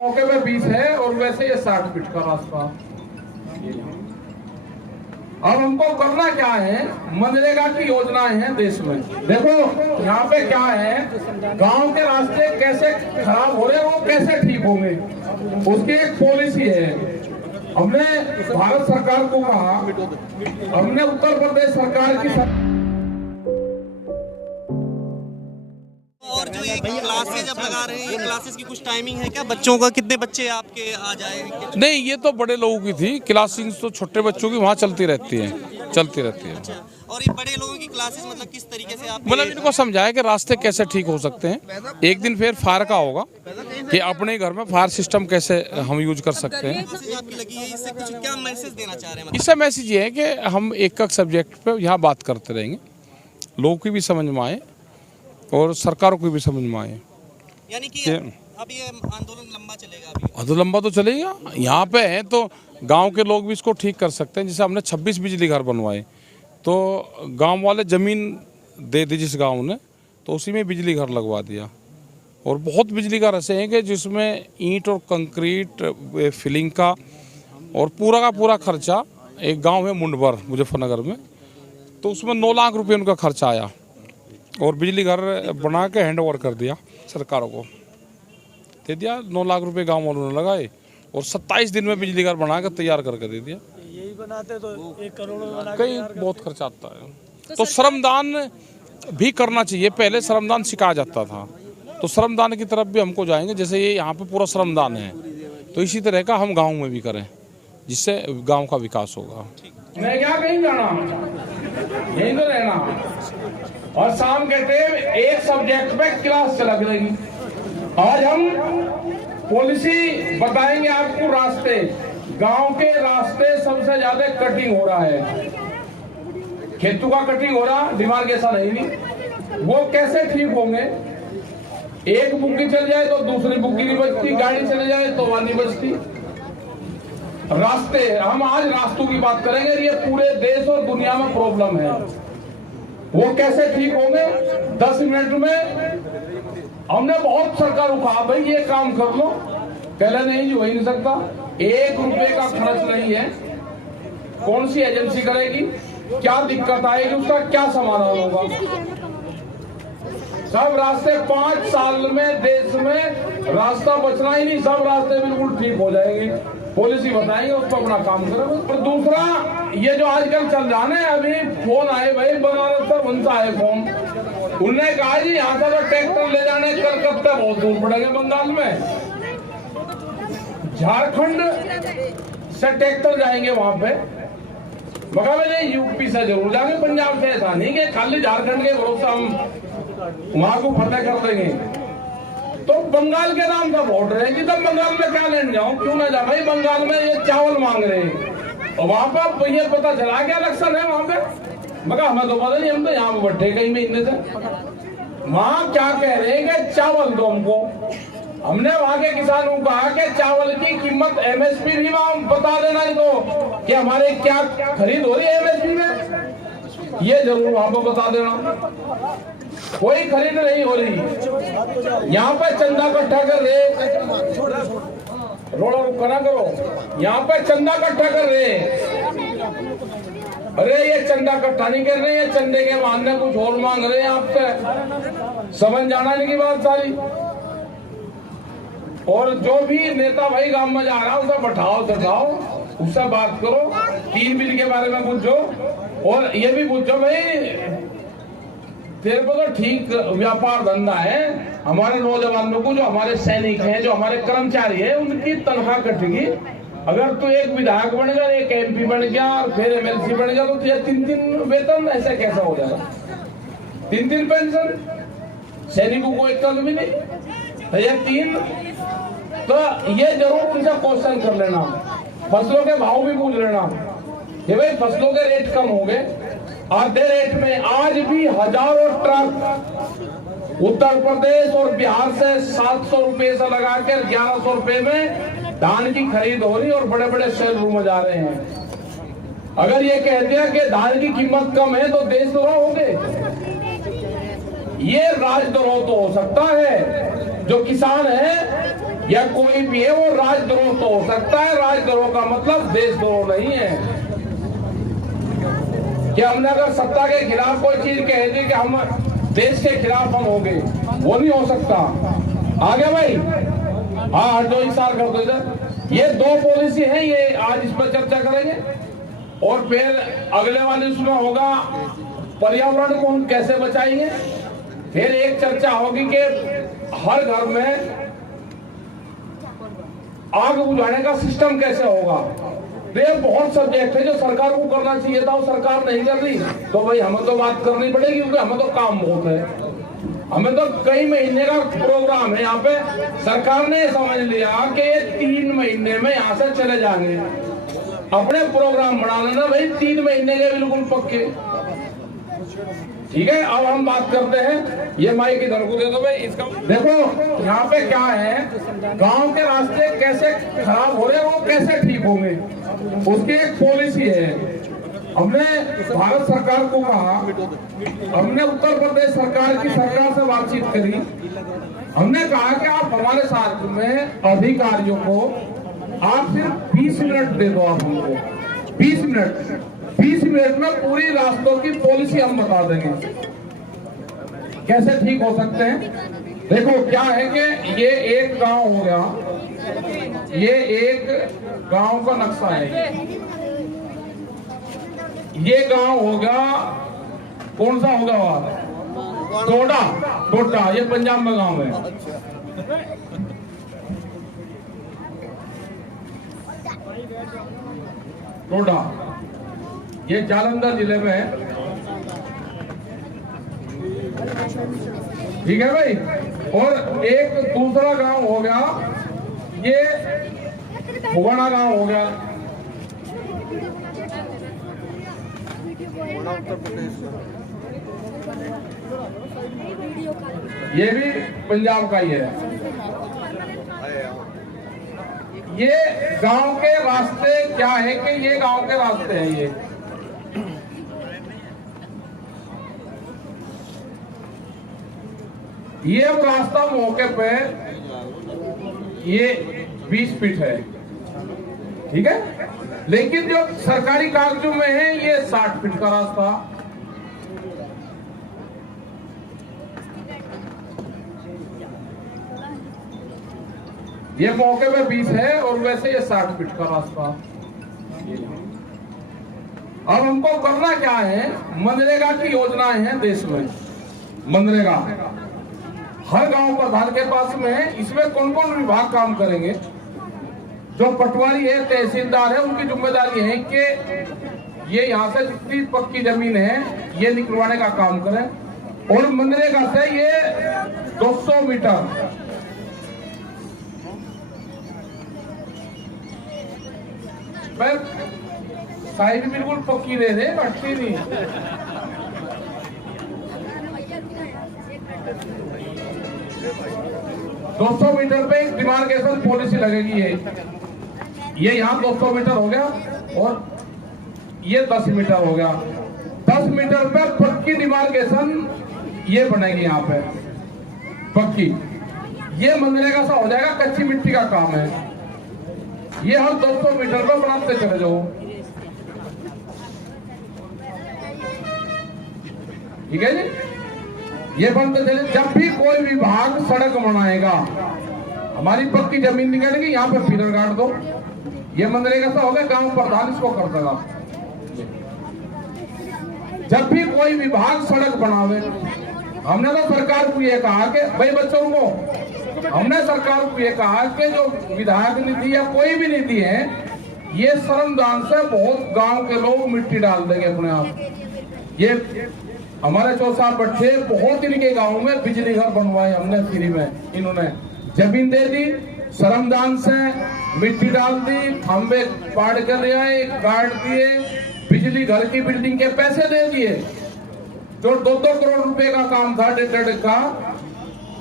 मौके में 20 है और वैसे ये 60 फीट का रास्ता। अब हमको करना क्या है, मनरेगा की योजनाएं हैं देश में। देखो यहाँ पे क्या है, गांव के रास्ते कैसे खराब हो रहे हैं, वो कैसे ठीक होंगे, उसकी एक पॉलिसी है। हमने भारत सरकार को कहा, हमने उत्तर प्रदेश सरकार की और जो ये क्लासेज अब लगा रहे हैं, ये क्लासेस की कुछ टाइमिंग है क्या? बच्चों का कितने बच्चे आपके आ जाएंगे? नहीं, ये तो बड़े लोगों की थी क्लासिंग, तो छोटे बच्चों की वहाँ चलती रहती है। अच्छा, और ये बड़े लोगों की क्लासेस मतलब किस तरीके से आप मतलब इनको समझाया कि रास्ते कैसे ठीक हो सकते हैं। एक दिन फिर फायर का होगा कि अपने घर में फायर सिस्टम कैसे हम यूज कर सकते हैं। आपकी लगी है, इससे कुछ क्या मैसेज देना चाह रहे हैं? इससे मैसेज ये है कि हम एक सब्जेक्ट पे यहाँ बात करते रहेंगे, लोगों की भी समझ में आए और सरकारों की भी समझ में आए। यानी कि अब ये आंदोलन लंबा चलेगा? अभी तो लंबा तो चलेगा। यहाँ पे है तो गांव के लोग भी इसको ठीक कर सकते हैं। जैसे हमने 26 बिजली घर बनवाए, तो गांव वाले ज़मीन दे दी जिस गांव ने, तो उसी में बिजली घर लगवा दिया। और बहुत बिजली घर ऐसे हैं कि जिसमें ईंट और कंक्रीट फिलिंग का और पूरा का पूरा खर्चा, एक गांव है मुंडबर मुजफ्फरनगर में, तो उसमें 9 लाख रुपये उनका खर्चा आया और बिजली घर बना के हैंड ओवर कर दिया सरकारों को, दे दिया। 9 लाख रुपए गांव वालों ने लगाए और 27 दिन में बिजली घर बना कर तैयार करके दे दिया। यही बनाते तो 1 करोड़ बना कई बहुत खर्चा आता है। तो श्रमदान भी करना चाहिए। पहले श्रमदान सिखाया जाता था, तो श्रमदान की तरफ भी हमको जाएंगे। जैसे ये यहाँ पे पूरा श्रमदान है, तो इसी तरह का हम गाँव में भी करें, जिससे गाँव का विकास होगा। मैं क्या कहीं जाना, यहीं तो रहना। और शाम के टाइम एक सब्जेक्ट पे क्लास चला करेगी। आज हम पॉलिसी बताएंगे आपको। रास्ते, गांव के रास्ते सबसे ज्यादा कटिंग हो रहा है, खेतों का कटिंग हो रहा, डिमार्केशन है नहीं। वो कैसे ठीक होंगे? एक बुग्गी चल जाए तो दूसरी बुग्गी नहीं बचती, गाड़ी चले जाए तो वहां नहीं बचती। रास्ते, हम आज रास्तों की बात करेंगे। ये पूरे देश और दुनिया में प्रॉब्लम है, वो कैसे ठीक होंगे? 10 मिनट में हमने बहुत सरकार को कहा, भाई ये काम कर लो, कहला नहीं जी हो ही नहीं सकता। 1 रुपए का खर्च नहीं है। कौन सी एजेंसी करेगी? क्या दिक्कत आएगी? उसका क्या समाधान होगा? सब रास्ते 5 साल में देश में रास्ता बचना ही नहीं, सब रास्ते बिल्कुल ठीक हो जाएंगे। पॉलिसी बताएंगे, उस पर अपना काम करेंगे। और दूसरा, ये जो आजकल चल रहा है, अभी फोन आए भाई बनारस से उनसा आए फोन, उन्होंने कहा जी यहाँ से तो ट्रैक्टर ले जाने कलकत्ता बहुत दूर पड़ेगा बंगाल में, झारखंड से ट्रैक्टर जाएंगे वहां पे। मगर नहीं, यूपी से जरूर जाएंगे, पंजाब से। ऐसा नहीं कि खाली झारखंड के भरोसे हम वहां को फतेह कर देंगे। तो बंगाल के नाम से वोट रहे कि तब बंगाल में क्या लेने जाऊं, क्यों ना जा भाई। बंगाल में ये चावल मांग रहे हैं और वहां पर ये पता चला क्या इलेक्शन है वहां पे। मगर हमें तो पता नहीं, हम तो यहाँ पे बैठे कहीं महीने से। वहां क्या कह रहे हैं कि चावल दो हमको। हमने वहां के किसानों को कहा कि चावल की कीमत MSP भी वहां बता देना है, तो कि हमारे क्या खरीद हो रही है MSP में, ये जरूर वहां पर बता देना। कोई खरीद नहीं हो रही। यहाँ पे चंदा इकट्ठा कर रहे, रोड़ा रुक करा करो। यहाँ पे चंदा इकट्ठा कर रहे, अरे ये चंदा इकट्ठा नहीं कर रहे हैं, चंदे के बहाने कुछ और मांग रहे हैं आपसे। समझ जाना की बात सारी। और जो भी नेता भाई गांव में जा रहा है, उसे बैठाओ चढ़ाओ, उससे बात करो, 3 बिल के बारे में पूछो। और ये भी पूछो भाई तेरे को तो ठीक व्यापार धंधा है, हमारे नौजवानों को, जो हमारे सैनिक हैं, जो हमारे कर्मचारी हैं, उनकी तनख्वाह कटेगी। अगर तू एक विधायक बन गया, एक MP बन गया, फिर MLC बन गया, तो तुझे 3 वेतन ऐसे कैसा हो जाएगा? 3 पेंशन, सैनिकों को 1 भी नहीं, ये 3। तो ये जरूर उनसे क्वेश्चन कर लेना। फसलों के भाव भी पूछ लेना कि भाई फसलों के रेट कम हो गए, आधे रेट में। आज भी हजारों ट्रक उत्तर प्रदेश और बिहार से 700 रुपए से लगाकर 1100 रुपए में धान की खरीद हो रही और बड़े बड़े सेल रूम में जा रहे हैं। अगर ये कहते हैं कि धान की कीमत कम है तो देशद्रोह होंगे। ये राजद्रोह तो हो सकता है। जो किसान है या कोई भी है, वो राजद्रोह तो हो सकता है। राजद्रोह का मतलब देशद्रोह नहीं है कि हमने अगर सत्ता के खिलाफ कोई चीज कह दी कि हम देश के खिलाफ हम हो गए, वो नहीं हो सकता। आगे भाई, हाँ, जो इशार कर दो इधर। ये दो पॉलिसी है, ये आज इस पर चर्चा करेंगे और फिर अगले वाले उसमें होगा पर्यावरण को हम कैसे बचाएंगे। फिर एक चर्चा होगी कि हर घर में आग बुझाने का सिस्टम कैसे होगा। तो ये बहुत सब्जेक्ट है जो सरकार को करना चाहिए था, वो सरकार नहीं कर रही। तो भाई हमें तो बात करनी पड़ेगी, क्योंकि हमें तो काम बहुत है। हमें तो कई महीने का प्रोग्राम है यहाँ पे। सरकार ने समझ लिया कि ये 3 महीने में यहाँ से चले जाएंगे। अपने प्रोग्राम बना लेना भाई 3 महीने के बिल्कुल पक्के। ठीक है, अब हम बात करते हैं। ये माइक इधर को दे दो भाई। इसका देखो यहाँ पे क्या है, गांव के रास्ते कैसे खराब हो रहे हैं, वो कैसे ठीक होंगे, उसकी एक पॉलिसी है। हमने भारत सरकार को कहा, हमने उत्तर प्रदेश सरकार की सरकार से बातचीत करी। हमने कहा कि आप हमारे साथ में अधिकारियों को आप सिर्फ 20 मिनट दे दो। आप हमको 20 मिनट में पूरी रास्तों की पॉलिसी हम बता देंगे कैसे ठीक हो सकते हैं। देखो क्या है कि ये एक गांव हो गया, ये एक गांव का नक्शा है। ये गांव होगा, कौन सा होगा वहां? टोडा। ये पंजाब में गांव है। टोडा ये जालंधर जिले में है। ठीक है भाई। और एक दूसरा गांव हो गया, ये भुवाना गांव हो गया। ये भी पंजाब का ही है। ये गांव के रास्ते क्या है कि ये गांव के रास्ते हैं। ये अब रास्ता मौके पे ये 20 फीट है। ठीक है, लेकिन जो सरकारी कागजों में है ये 60 फीट का रास्ता। ये मौके पे 20 है और वैसे ये 60 फीट का रास्ता। अब हमको करना क्या है, मनरेगा की योजनाएं हैं देश में। मनरेगा हर गांव प्रधान के पास में है। इसमें कौन कौन विभाग काम करेंगे? जो पटवारी है, तहसीलदार है, उनकी जिम्मेदारी है कि ये यहाँ से जितनी पक्की जमीन है ये निकलवाने का काम करें। और मनरेगा से ये 200 मीटर साइड बिल्कुल पक्की दे दे, कटती नहीं। 200 मीटर पे एक डिमार्केशन पॉलिसी लगेगी। ये यहाँ 200 मीटर हो गया और ये 10 मीटर हो गया। 10 मीटर पे पक्की डिमार्केशन ये बनेगी यहाँ पे पक्की। ये मनरेगा सा हो जाएगा, कच्ची मिट्टी का काम है। ये हम 200 मीटर पर बनाते चले जाओ। ठीक है जी, ये बनते चले। जब भी कोई विभाग सड़क बनाएगा, हमारी पक्की जमीन निकलेगी, यहाँ पे पिलर गाड़ दो। ये मनरेगा सा हो गया, गांव प्रधान इसको कर देगा। जब भी कोई विभाग सड़क बनावे, हमने तो सरकार को ये कहा कि भाई बच्चों को, हमने सरकार को ये कहा कि जो विधायक निधि या कोई भी निधि है, ये श्रमदान से बहुत गांव के लोग मिट्टी डाल देंगे अपने आप। ये हमारे चौसा बच्चे बहुत इनके गांव में बिजली घर बनवाए हमने फ्री में। इन्होंने जमीन दे दी, श्रमदान से मिट्टी डाल दी, खंबे पाड़ कर ले आए, काट दिए, बिजली घर की बिल्डिंग के पैसे दे दिए। जो 2-2 करोड़ रुपए का काम था डेढ़ का,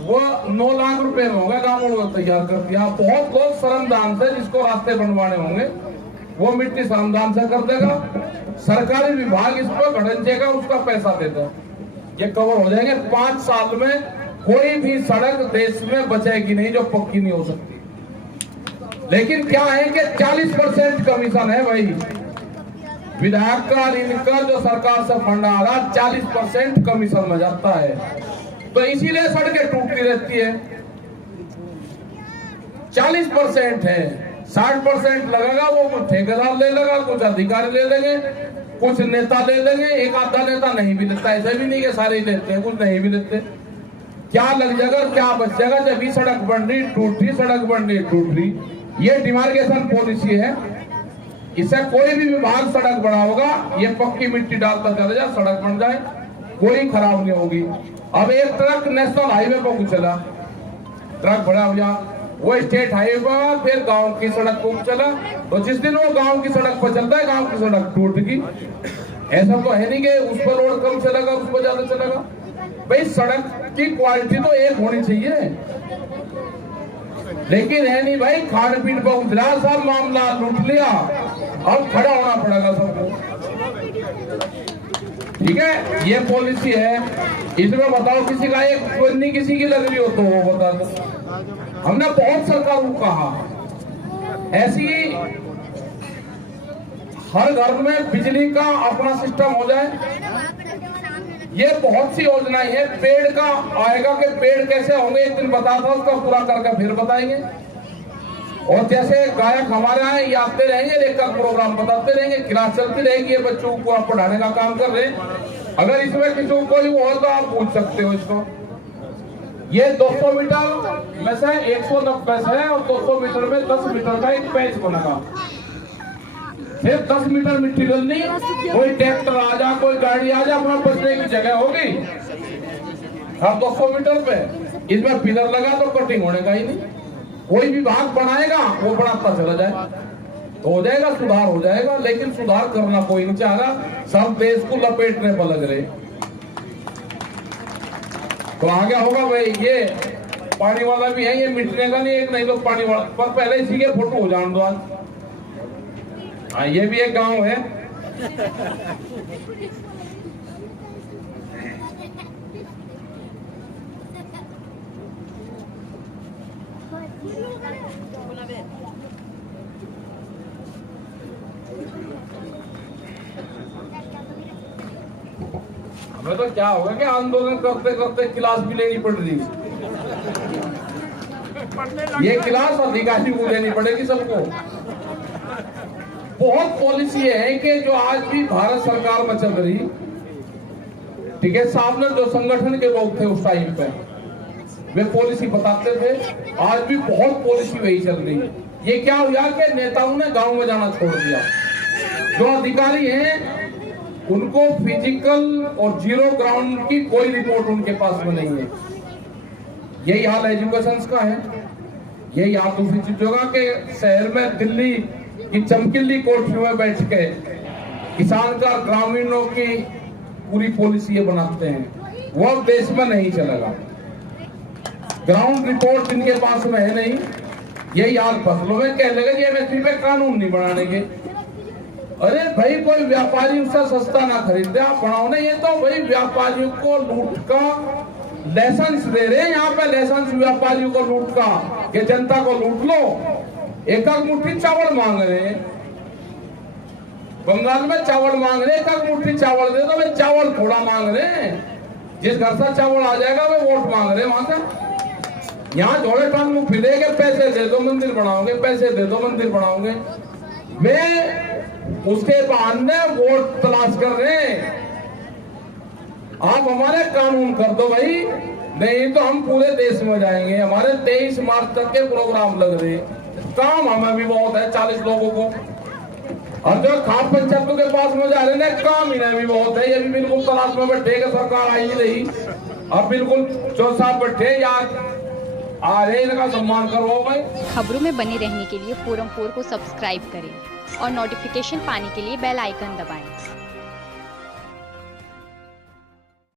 वो 9 लाख रुपए में होगा। गाँव में तैयार कर दिया। बहुत लोग श्रमदान से, जिसको रास्ते बनवाने होंगे वो मिट्टी श्रमदान से कर देगा। सरकारी विभाग इस पर घड़ंचेगा, उसका पैसा देता। ये कवर हो जाएंगे। 5 साल में कोई भी सड़क देश में बचेगी नहीं जो पक्की नहीं हो सकती। लेकिन क्या है कि 40% कमीशन है भाई, विधायक का इनका जो सरकार से फंड आ रहा 40% कमीशन में जाता है, तो इसीलिए सड़कें टूटती रहती है। 40% है, 60% लगेगा वो कुछ ठेकेदार ले लेगा, कुछ अधिकारी ले लेंगे, कुछ नेता ले लेंगे, एक आधा नेता नहीं भी लेता, ऐसा भी नहीं कि सारे ही लेते हैं, कुछ नहीं भी लेते। क्या लग जाएगा, क्या बच जाएगा? जब भी सड़क बन रही टूट रही, सड़क बन रही टूट रही, ये डिमार्केशन पॉलिसी है। इससे कोई भी विभाग सड़क बना होगा, ये पक्की मिट्टी डालता चला जाए, सड़क बन जाए, कोई खराब नहीं होगी। अब एक ट्रक नेशनल हाईवे पर चला, ट्रक बड़ा हो जा, वो स्टेट हाईवे पर फिर गांव की सड़क को चला, तो जिस दिन वो गांव की सड़क पर चलता है, गांव की सड़क टूट गई। ऐसा तो है नहीं कि उस पर रोड कम चलेगा, उस पर ज्यादा चलेगा। भाई सड़क की क्वालिटी तो एक होनी चाहिए, लेकिन है नहीं भाई, खान पीन पर उतरा, सब मामला लूट लिया, अब खड़ा होना पड़ेगा सबको। ठीक है, ये पॉलिसी है। इसमें बताओ किसी का एक बन्नी किसी की लग रही हो तो वो बता दो। हमने बहुत सरकारों को कहा ऐसी हर घर में बिजली का अपना सिस्टम हो जाए। ये बहुत सी योजनाएं हैं। पेड़ का आएगा कि पेड़ कैसे होंगे, एक दिन बता था, उसका पूरा करके फिर बताएंगे। और जैसे गायक हमारे यहाँ ये आते रहेंगे, एक प्रोग्राम बताते रहेंगे, क्लास चलती रहेगी, ये बच्चों को आप पढ़ाने का काम कर रहे हैं। अगर इसमें किसी को कोई हो तो आप पूछ सकते हो इसको। ये 200 मीटर में से 190 है और 200 मीटर में 10 मीटर का एक पैच बनेगा। फिर 10 मीटर मिट्टी डलनी, कोई ट्रैक्टर आ जा, कोई गाड़ी आ जा, अपना बचने की जगह होगी। अब 200 मीटर पे इसमें पिलर लगा तो कटिंग होने का ही नहीं। कोई भी भाग बनाएगा वो बनाता चला जाए तो हो जाएगा, सुधार हो जाएगा। लेकिन सुधार करना कोई नहीं चाह रहा, सब देश को लपेटने पर लग रहे। तो आगे होगा भाई, ये पानी वाला भी है, ये मिटने का नहीं, एक नहीं तो पानी वाला पर पहले इसी के फोटो हो जान दो आज। हाँ, ये भी एक गांव है। हमें तो क्या होगा कि आंदोलन करते करते क्लास भी लेनी पड़ रही, ये क्लास अधिकारी को लेनी पड़ेगी सबको। बहुत पॉलिसी है कि जो आज भी भारत सरकार में चल रही, ठीक है, सामने जो संगठन के लोग थे उस टाइम पे वे पॉलिसी बताते थे, आज भी बहुत पॉलिसी वही चल रही है। ये क्या हुआ कि नेताओं ने गांव में जाना छोड़ दिया। जो अधिकारी हैं उनको फिजिकल और जीरो ग्राउंड की कोई रिपोर्ट उनके पास में नहीं है। यही हाल एजुकेशन का है। यही हाल दूसरी चीजों का कि शहर में दिल्ली की चमकीली कोठरियों में बैठ के किसान का ग्रामीणों की पूरी पॉलिसी बनाते हैं, वो अब देश में नहीं चलेगा। ग्राउंड रिपोर्ट जिनके पास में है नहीं, यही हाल फसलों में कह लेगा कि एमएसपी पे कानून नहीं बनाने के। अरे भाई, कोई व्यापारी उससे सस्ता ना खरीदे, आप बनाओ ना। ये तो भाई व्यापारियों को लूट का लाइसेंस दे रहे हैं यहाँ पे, लाइसेंस व्यापारियों को लूट का, कि जनता को लूट लो। एक मुट्ठी चावल मांग रहे हैं, बंगाल में चावल मांग रहे हैं, एक मुट्ठी चावल दे दो, भाई चावल थोड़ा मांग रहे हैं। जिस घर से चावल आ जाएगा वे वोट मांग रहे हैं वहां से। यहाँ जोड़े टांग मुंह फिरेंगे, पैसे दे दो मंदिर बनाओगे, पैसे दे दो मंदिर बनाओगे। मैं उसके बहाने वोट तलाश कर रहे हैं। आप हमारे कानून कर दो भाई, नहीं तो हम पूरे देश में जाएंगे। हमारे 23 मार्च तक के प्रोग्राम लग रहे, काम हमें भी बहुत है 40 लोगों को। और जो खाप पंचायतों के पास में जा रहे हैं, काम इन्हें भी बहुत है। ये भी बिल्कुल तलाश में बैठे, सरकार आई नहीं रही, अब बिल्कुल चौसाफ बैठे यार आ रहे, इनका सम्मान करो भाई। खबरों में बने रहने के लिए फोरम 4 को सब्सक्राइब करें और नोटिफिकेशन पाने के लिए बेल आइकन दबाएं।